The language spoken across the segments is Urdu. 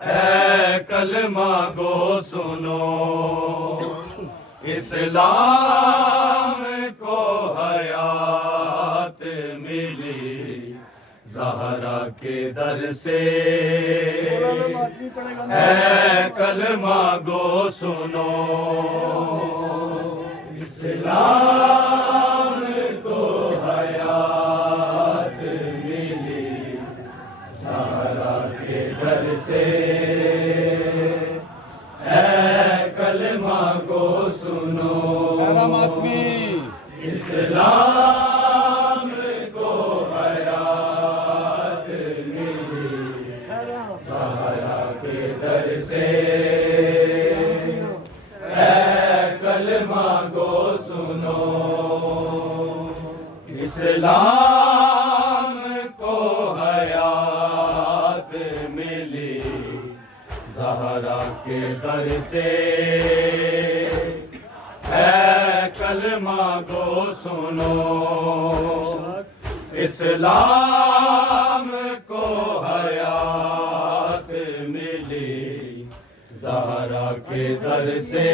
اے کلمہ گو سنو، اسلام کو حیات ملی زہرا کے در سے۔ اے کلمہ گو سنو، اسلام کو حیات ملی زہرا کے در سے۔ اے کلمہ کو سنو، اسلام کو حیات ملی زہرا کے در سے۔ اے کلمہ کو سنو، اسلام کو حیات ملی زہرا کے در سے۔ اے کلمہ کو سنو، اسلام کو حیات ملی زہرا کے در سے۔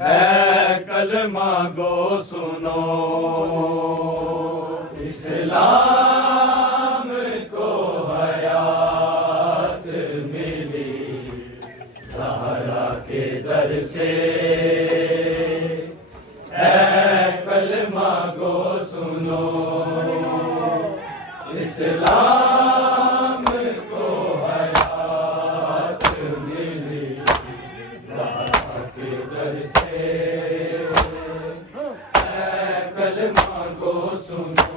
اے کلمہ کو سنو، اسلام کو حیات ملی زہرا کے در سے۔ اے کلمہ کو سنو، اسلام کو حیات ملی زہرا کے در سے۔ اے کلمہ کو سنو،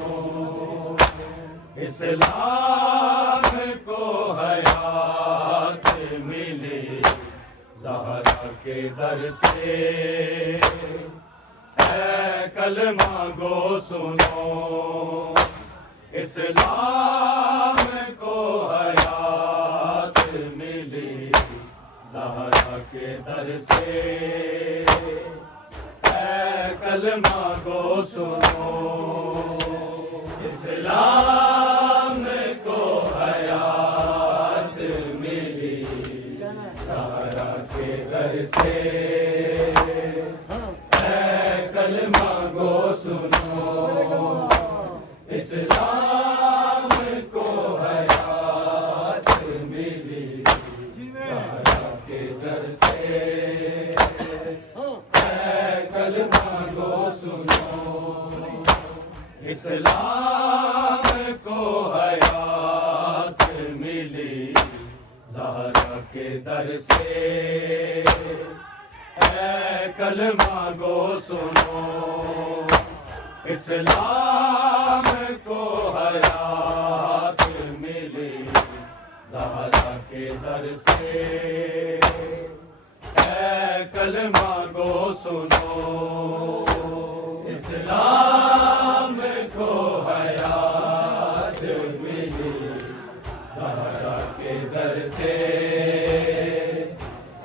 اسلام کو حیات ملی زہرا کے در سے۔ اے کلمہ گو سنو، اسلام کو حیات ملی زہرا کے در سے۔ اے کلمہ گو سنو، اسلام کو حیات ملی زہرا کے در سے۔ اے کلمہ گو سنو، سنو اسلام کو حیات ملی زہرا کے در سے اے کلمہ گو سنو اسلام کو حیات ملی زہرا کے در سے اے کلمہ گو سنو اسلام کو حیات ملی زہرا کے در سے اے کلمہ گو سنو اسلام کو حیات ملی زہرا کے در سے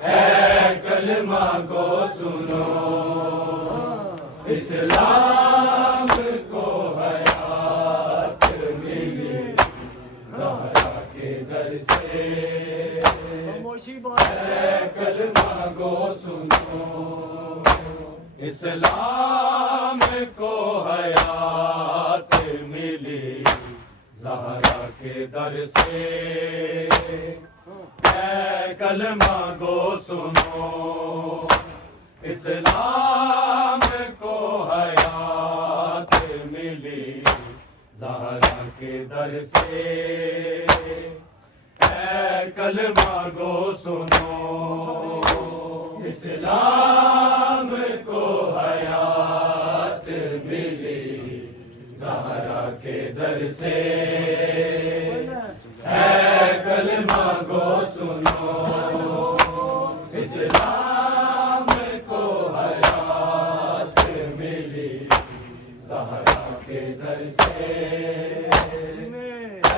اے کلمہ گو سنو اسلام کو حیات ملی زہرا کے در سے اے کلمہ گو سنو اسلام کو حیات ملی زہرا کے در سے اے کلمہ گو سنو اسلام کو حیات ملی زہرا کے در سے اے کلمہ گو سنو اسلام کو حیات ملی زہرا کے در سے اے کلمہ گو سنو اسلام کو حیات ملی زہرا کے در سے اے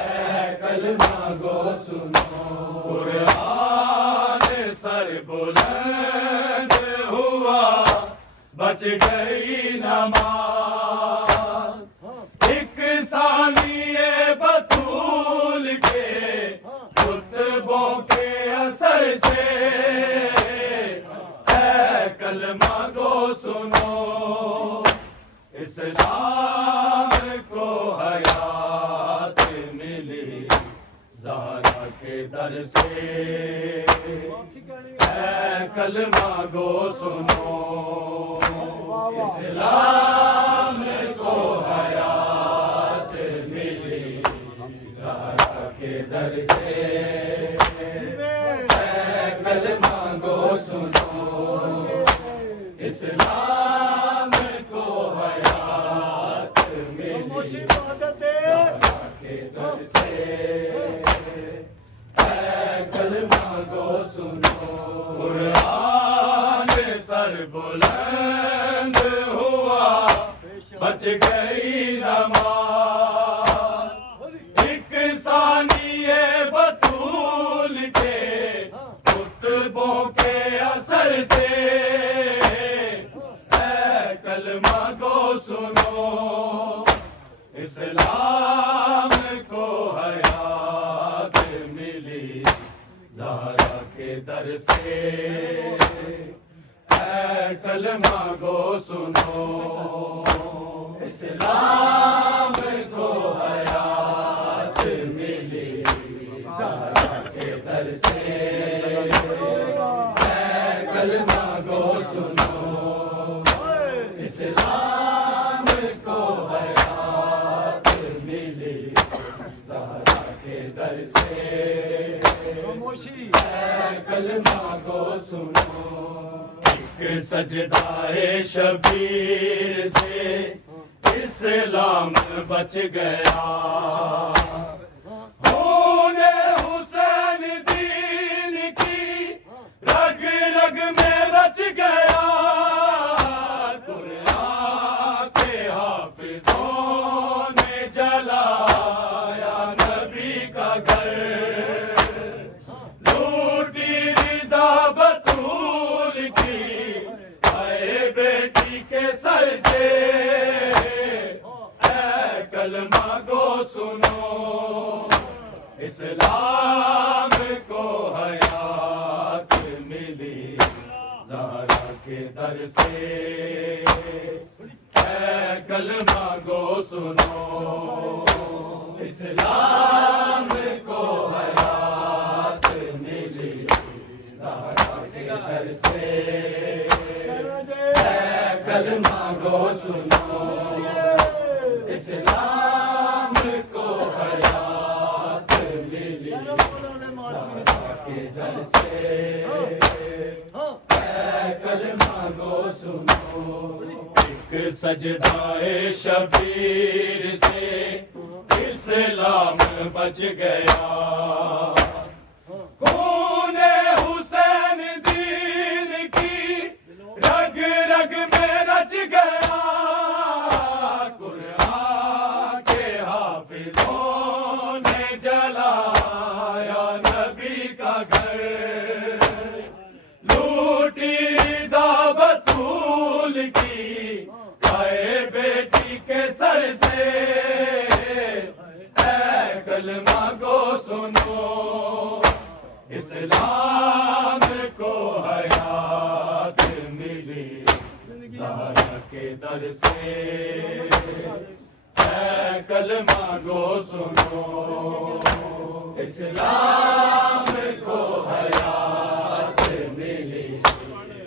کلمہ گو سنو قرآن سر بلند ہوا بچ گئی نماز ایک ثانیے بطول کے خطبوں کے اثر سے اے کلمہ گو سنو اسلام کو حیات ملی زہرا کے در سے اے کلمہ گو سنو اسلام کو حیات ملی زہرا کے در سے اے کلمہ گو سنو اسلام کو حیات ملی زہرا کے در سے اے کلمہ گو سنو قرآن سر بلند ہوا بچ گئی نماز ایک ثانیے بطول کے خطبوں کے اثر سے اے کلمہ گو سنو اسلام کو حیات ملی زہرا کے در سے اے کلمہ گو سنو اسلام کو حیات ملی زہرا کے در سے اے کلمہ گو سنو اسلام کو حیات ملی زہرا کے در سے اے کلمہ گو سنو ایک سجدہ شبیر سے اسلام بچ گیا خون حسین دین کی رگ رگ میں رس گیا قرآن کے حافظوں نے جلایا نبی کا گھر لوٹی ردا بطول کی اے بیٹی کے سر سے اے کلمہ گو سنو اسلام کو حیات ملی زہرا کے در سے اے کلمہ گو سنو اسلام کو حیات ملی زہرا کے در سے کلمہ گو سنو اسلام کو حیات ملی زہرا کے در سے کلمہ گو سنو ایک سجدہ شبیر سے اسلام بچ گیا خون حسین دین کی رگ رگ میں رچ گیا قرآن کے حافظوں نے جلایا نبی کا گھر لوٹی رضا بطول کی کھائے بیٹی کے سر سے اے کلمہ گو سنو اسلام کو حیات ملی زہرا کے در سے اے کلمہ گو سنو اسلام کو حیات ملی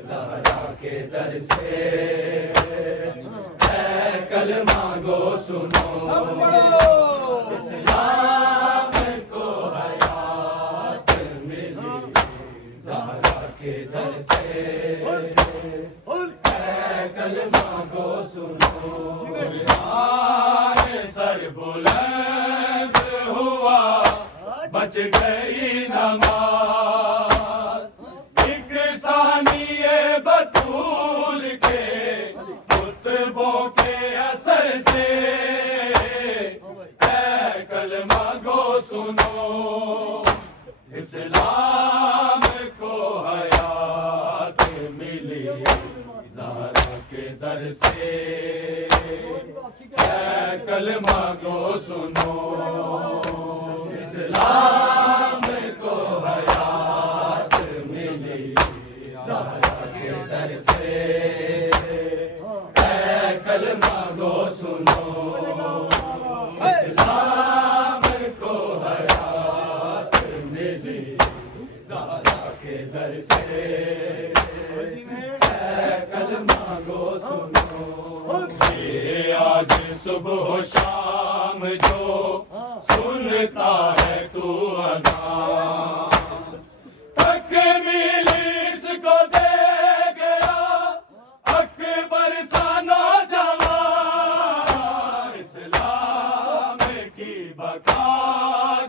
زہرا کے در سے اے کلمہ گو سنو اسلام کو حیات ملی زہرا کے در سے اے کلمہ گو سنو قرآن سر بلند ہوا بچ گئی نماز ایک ثانیہ بطول کے خطبوں کے اثر سے اے کلمہ گو سنو اسلام کو حیات ملی زہرا کے در سے اے کلمہ گو سنو اسلام کو حیات ملی زہرا کے در سے اے کلمہ گو سنو اسلام کو حیات ملی زہرا کے در سے اے کلمہ گو سنو یہ آج صبح و شام جو سنتا ہے تو اذان تکمیل اس کو دے گیا اکبر سا نوجوان اسلام کی بقا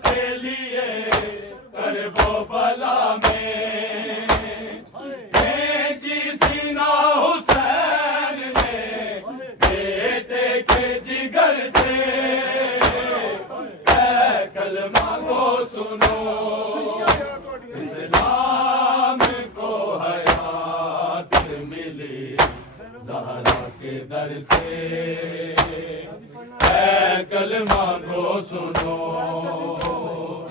کے لیے کرب و بلا میں کھینچی سینہ حسین نے بیٹے کے جگر سے اے کلمہ گو سنو اسلام کو حیات ملی زہرا کے در سے اے کلمہ گو سنو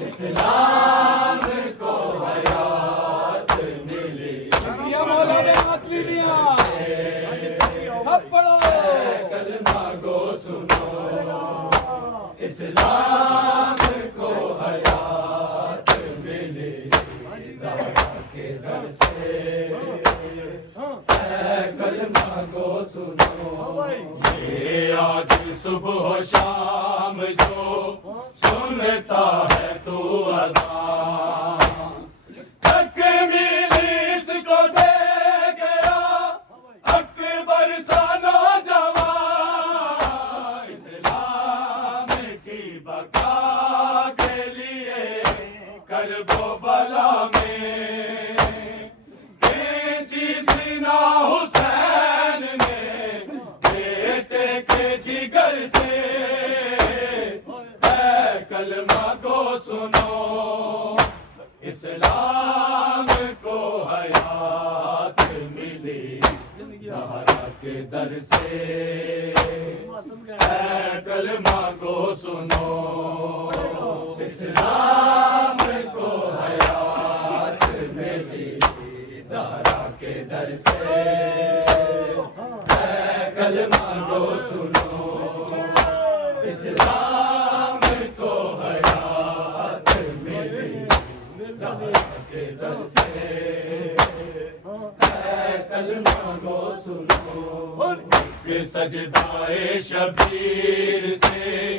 اسلام کو حیات ملی کلمہ گو سنو اسلام کو حیات ملی زہرا کے در سے اے کلمہ گو سنو یہ آج صبح و شام جو سنتا ہے تو اذان تکمیل اس کو دے گیا اکبر سا نوجوان اسلام کی بقا کے لیے کرب و بلا میں کھینچی سینہ حسین نے بیٹے کے جگر سے اے کلمہ گو سنو اسلام کو حیات ملی زہرا کے در سے اے کلمہ گو سنو اسلام کو حیات ملی زہرا کے در سے اے کلمہ گو سجدائے شبیر سے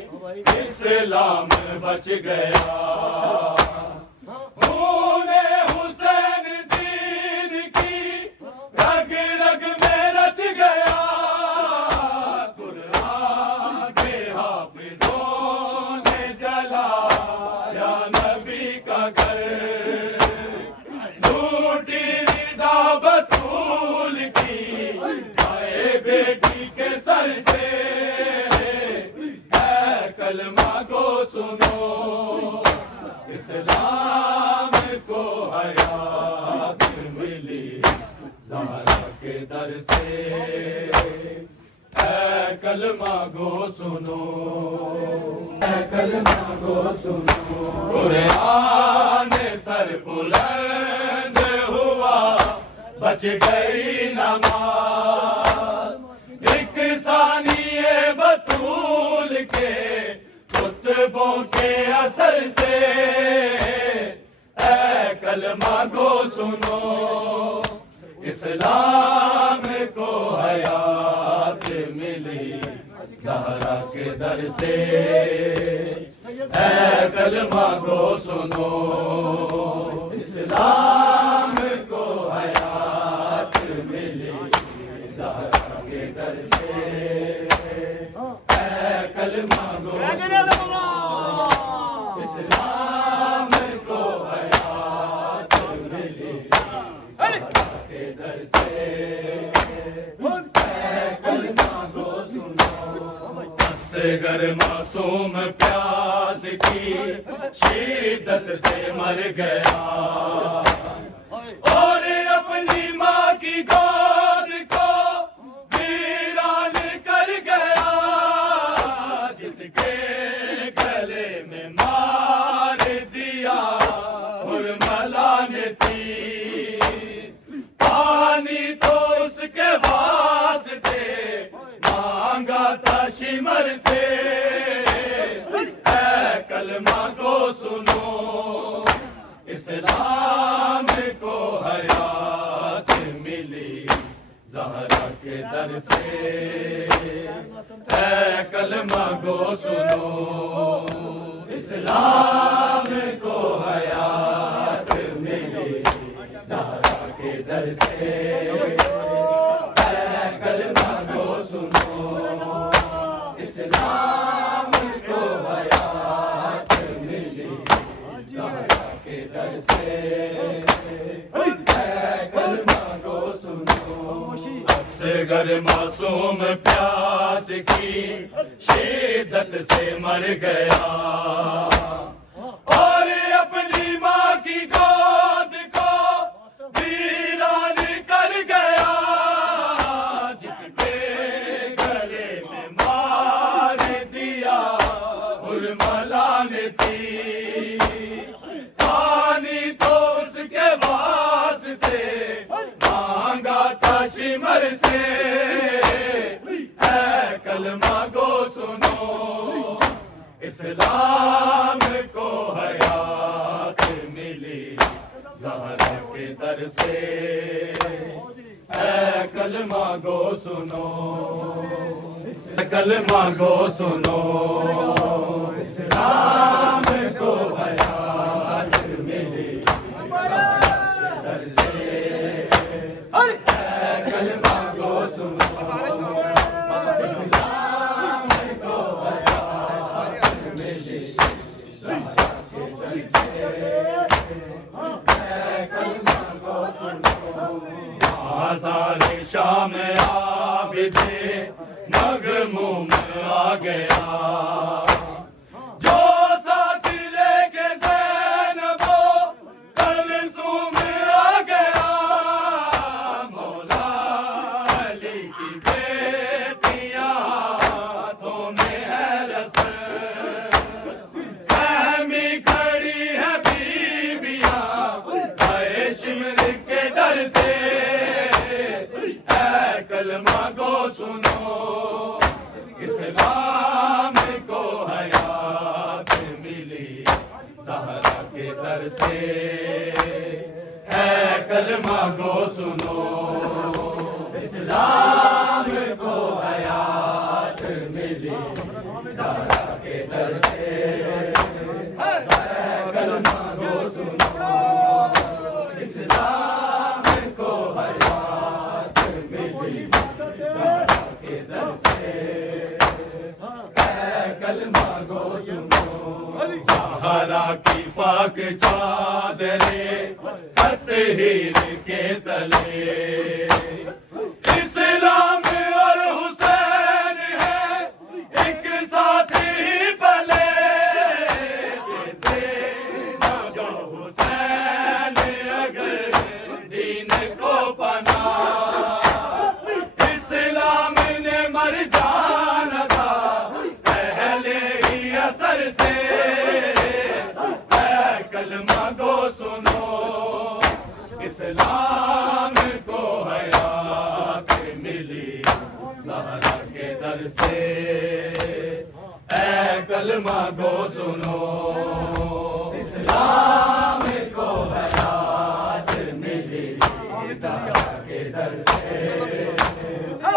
اسلام بچ گیا خون حسین دین کی رگ رگ میں رچ گیا قرآن کے حافظوں نے جلایا نبی کا گھر لوٹی ردا بطول کی آئے بیٹی کے سر سے اے کلمہ گو سنو اسلام کو حیات ملی زہرا کے در سے اے کلمہ گو سنو اے کلمہ گو سنو قرآن سر بلند ہوا بچ گئی نماز ایک ثانیے بطول کے خطبوں کے اثر سے اے کلمہ گو سنو اسلام کو حیات ملی زہرا کے در سے اے کلمہ گو سنو اسلام کو حیات ملی زہرا کے در سے اے کلمہ گو سنو اسلام کو حیات ملی زہرا کے در سے اے کلمہ گو سنو اصغر معصوم پیاس کی شدت سے مر گیا اور اپنی ماں کی گود کو ویران کر گیا جس کے گلے میں مار دیا حرملا نے تھی پانی تو اس کے واسطے مانگا تھا شمر سے اے کلمہ کو سنو اسلام کو حیات ملی زہرا کے در سے اے کلمہ کو سنو اسلام کو حیات ملی زہرا کے در سے اے کلمہ کو سنو اسلام کو حیات ملی زہرا کے در سے اے کلمہ کو سنو اصغر معصوم پیاس کی شدت سے مر گیا اور اپنی ماں کی گود کو ویران کر گیا جس کے گلے میں مار دیا حرملا نے تھی پانی تو اس کے واسطے مانگا تھا شمر سے اے کلمہ گو سنو اسلام کو حیات ملی زہرا کے در سے اے کلمہ گو سنو کلمہ گو سنو اسلام کو حیات ملی زہرا کے در سے اے کلمہ گو سنو اسلام کو حیات ملی زہرا کے در سے اے کلمہ گو سنو آزار شام عابد مغموم آ گیا جو ساتھ لے کے زینب کلثوم آ گیا مولا علی کی بیٹیاں ہاتھوں میں ہے رسل سہمی کھڑی ہے بیویاں اے شمر کے ڈر سے اے کلمہ گو سنو اسلام کو حیات ملی زہرا کے در سے اے کلمہ گو سنو اسلام کو حیات ملی زہرا کے در سے کلمہ گو سنو اسلام کو حیات ملی زہرا کے در سے کلمہ گو سنو زہرا کی پاک چادریں تطہیر کے تلے اسلام اور حسین ہے ایک ساتھ ہی پلے دینا جو حسین اگر دین کو پناہ اسلام نے مر جانا تھا پہلے ہی اثر سے کلمہ گو سنو اسلام کو حیات ملی زہرا کے در سے اے کلمہ گو سنو اسلام کو حیات ملی زہرا کے در سے اے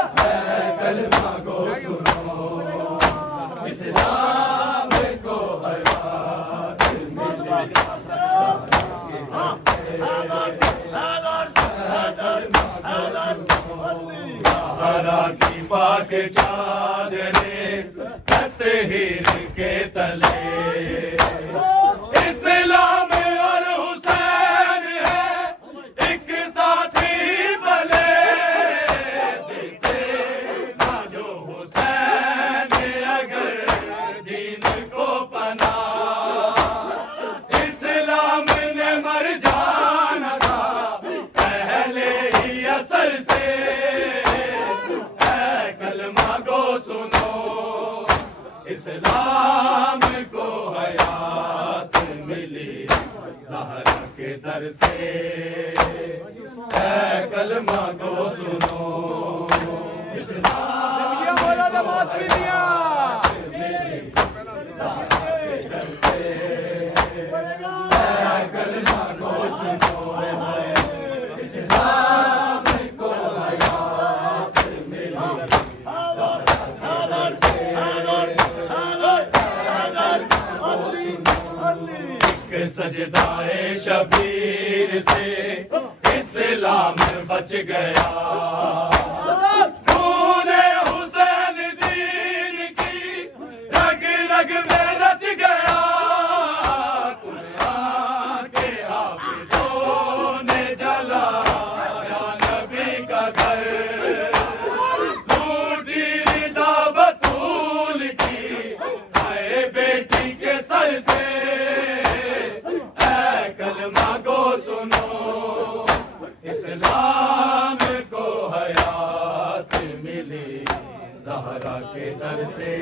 کلمہ گو سنو اسلام کو حیات ملی زہرا کی پاک چادریں تطہیر کے تلے اسلام اور حسین ہے ایک ساتھ ہی پلے دینا جو حسین اگر دین کو پناہ اسلام نے مر جانا تھا پہلے ہی اثر سے اے کلمہ گو سنو اسلام کو حیات ملی زہرا کے در سے اے کلمہ گو سنو اسلام کو حیات ملی زہرا کے در سے اے کلمہ گو سنو اسلام کو حیات ملی زہرا کے در سے ایک سجدائے شبیر سے اسلام بچ گیا خون حسین دین کی رگ رگ میں رچ گیا قرآن کے حافظوں نے جلایا نبی کا گھر ٹوٹی ردا بطول کی آئے بیٹی کے سر سے اے کلمہ گو سنو اسلام کو حیات ملی زہرا کے در سے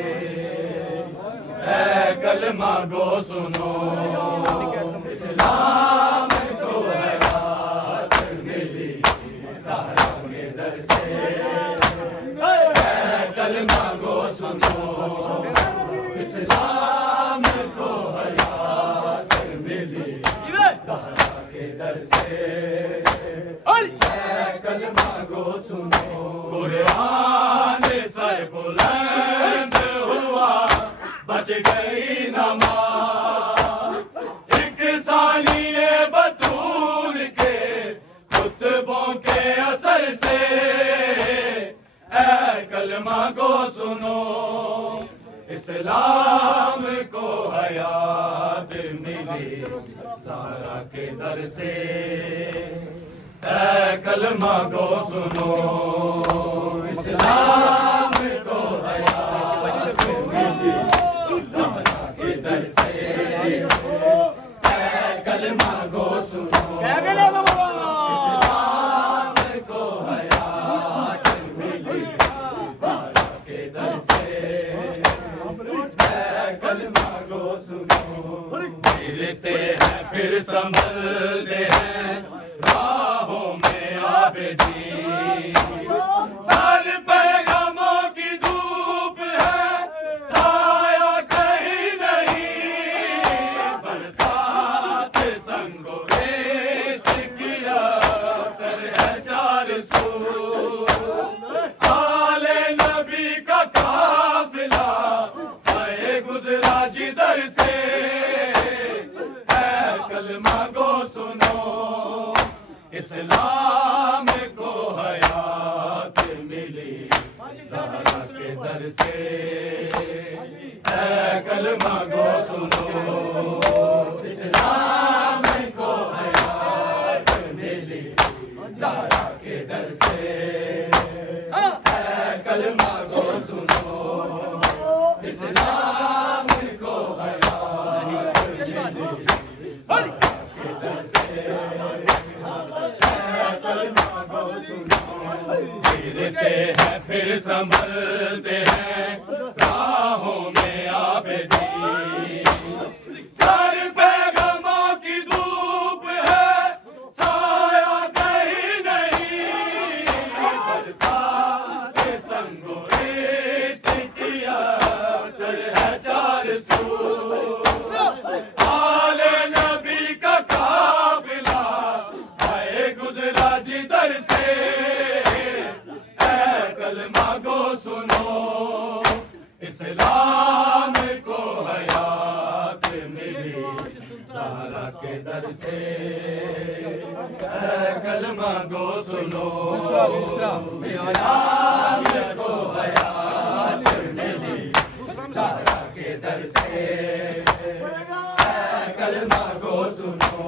اے کلمہ گو سنو اسلام کو حیات ملی زہرا کے در سے اے کلمہ گو سنو اسلام کو حیات ملی زہرا کے در سے اے کلمہ گو سنو قرآن سر بلند ہوا بچ گئی نماز ایک ثانیہ بطول کے خطبوں کے اثر سے اے کلمہ گو سنو اسلام کو حیات ملی زہرا کے در سے اے کلمہ گو سنو اسلام کو حیات ملی زہرا کے در سے اے کلمہ گو سنو اسلام کو حیات ملی زہرا کے در سے کلمہ گو سنو گرتے ہیں پھر سنبھلتے ہیں راہوں میں عابدی سر پیغاموں کی دھوپ ہے سایہ کہیں نہیں برسات سنگ و ریت کیا کر ہے 400 آل نبی کا قافلہ اسلام کو حیات ملی زہرا کے در سے اے کلمہ گو سنو اسلام کو حیات ملی زہرا کے در سے اے کلمہ گو سنو اسلام کو حیات ملی گرتے ہیں پھر سنبھلتے ہیں راہوں میں عابدین سر پہ غموں کی دھوپ ہے سایہ کہیں نہیں برسات سنگ و ریت کی اثر ہے چار سو آل نبی کا قافلہ آئے گزرا جدھر سے کلمہ گو سنو اسلام کو حیات ملی زہرا کے در سے اے کلمہ گو سنو اسلام کو حیات ملی زہرا کے در سے اے کلمہ گو سنو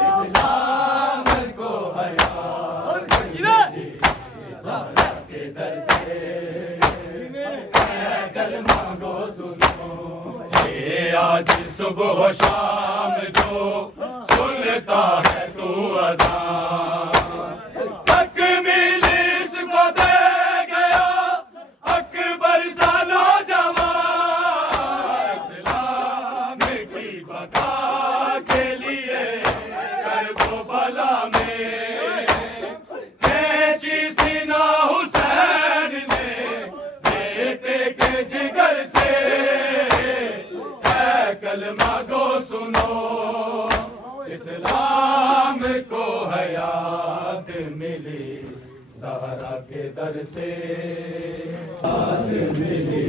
اسلام کو حیات ملی زہرا کے در سے اے کلمہ گو سنو یہ آج صبح و شام جو سنتا ہے تو اذان تکمیل اس کو دے گیا اکبر سا نوجوان اسلام کی بقا کے لیے کرب و بلا میں کینچی سینہ حسین نے بیٹے کے جگر سے اے کلمہ گو سنو اسلام کو حیات ملی زہرا کے در سے حیات ملی